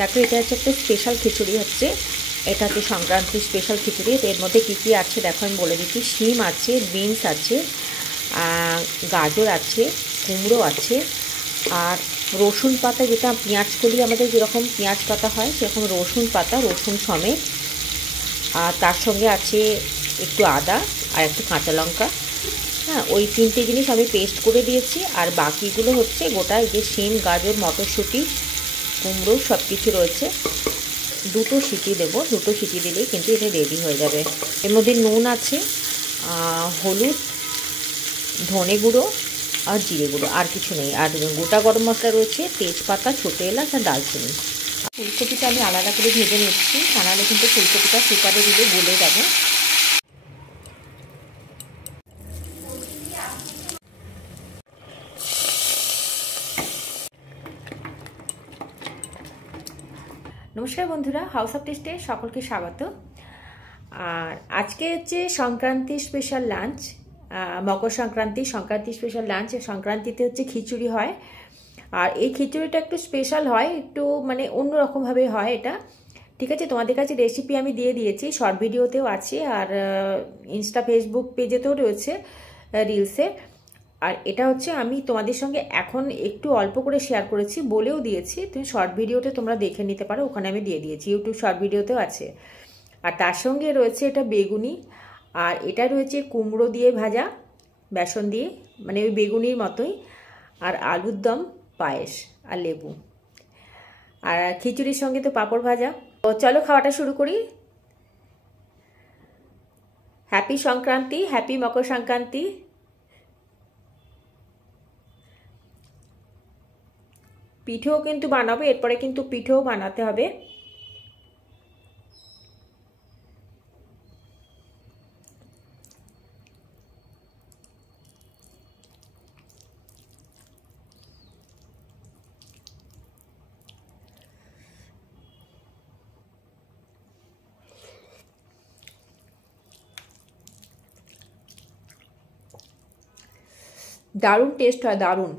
দেখো এটা হচ্ছে একটা স্পেশাল খিচুড়ি হচ্ছে, এটা হচ্ছে সংক্রান্তির স্পেশাল খিচুড়ি। এর মধ্যে কী কী আছে দেখো আমি বলে দিচ্ছি। শিম আছে, বিনস আছে, গাজর আছে, কুমড়ো আছে, আর রসুন পাতা, যেটা পেঁয়াজ কলি আমাদের যেরকম পেঁয়াজ পাতা হয় সেরকম রসুন পাতা, রসুন সমেত। আর তার সঙ্গে আছে একটু আদা আর একটু কাঁচা লঙ্কা। হ্যাঁ, ওই তিনটে জিনিস আমি পেস্ট করে দিয়েছি। আর বাকিগুলো হচ্ছে গোটা, এই যে শিম, গাজর, মটরশুঁটি, কুমড়ো সব কিছু রয়েছে। দুটো সিটি দেবো, দুটো সিটি দিলেই কিন্তু এটা রেডি হয়ে যাবে। এর মধ্যে নুন আছে, হলুদ, ধনে গুঁড়ো আর জিরে গুঁড়ো, আর কিছু নেই। আর গোটা গরম মশলা রয়েছে, তেজপাতা, ছোটো এলাচ আর দালচিনি। ফুলকপিটা আমি আলাদা করে ভেজে নিচ্ছি, তা নাহলে কিন্তু ফুলকপিটা কুকারে দিলে গলে যাবে। নমস্কার বন্ধুরা, হাউস অফ টেস্টে সকলকে স্বাগত। আর আজকে হচ্ছে Sankranti special lunch, Makar Sankranti special lunch. সংক্রান্তিতে হচ্ছে খিচুড়ি হয়, আর এই খিচুড়িটা একটু স্পেশাল হয়, একটু মানে অন্যরকমভাবে হয় এটা। ঠিক আছে, তোমাদের কাছে রেসিপি আমি দিয়ে দিয়েছি, শর্ট ভিডিওতেও আছে, আর ইনস্টা ফেসবুক পেজেতেও রয়েছে, রিলসে। আর এটা হচ্ছে আমি তোমাদের সঙ্গে এখন একটু অল্প করে শেয়ার করেছি, বলেও দিয়েছি, তুমি শর্ট ভিডিওতে তোমরা দেখে নিতে পারো, ওখানে আমি দিয়ে দিয়েছি, ইউটিউব শর্ট ভিডিওতেও আছে। আর তার সঙ্গে রয়েছে এটা বেগুনি, আর এটা রয়েছে কুমড়ো দিয়ে ভাজা, বেসন দিয়ে, মানে ওই বেগুনির মতোই, আর আলুর দম, পায়েস আর লেবু, আর খিচুড়ির সঙ্গে তো পাঁপড় ভাজা। তো চলো খাওয়াটা শুরু করি। হ্যাপি সংক্রান্তি, হ্যাপি মকর সংক্রান্তি। পিঠেও কিন্তু বানাবো, এরপরে কিন্তু পিঠেও বানাতে হবে। দারুণ টেস্ট হয়, দারুণ।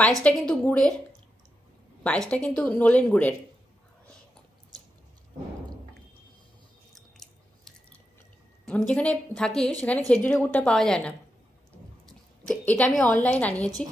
পায়েসটা কিন্তু গুড়ের, পায়েসটা কিন্তু নলেন গুড়ের। আমি যেখানে থাকি সেখানে খেজুরের গুড়টা পাওয়া যায় না, তো এটা আমি অনলাইন আনিয়েছি।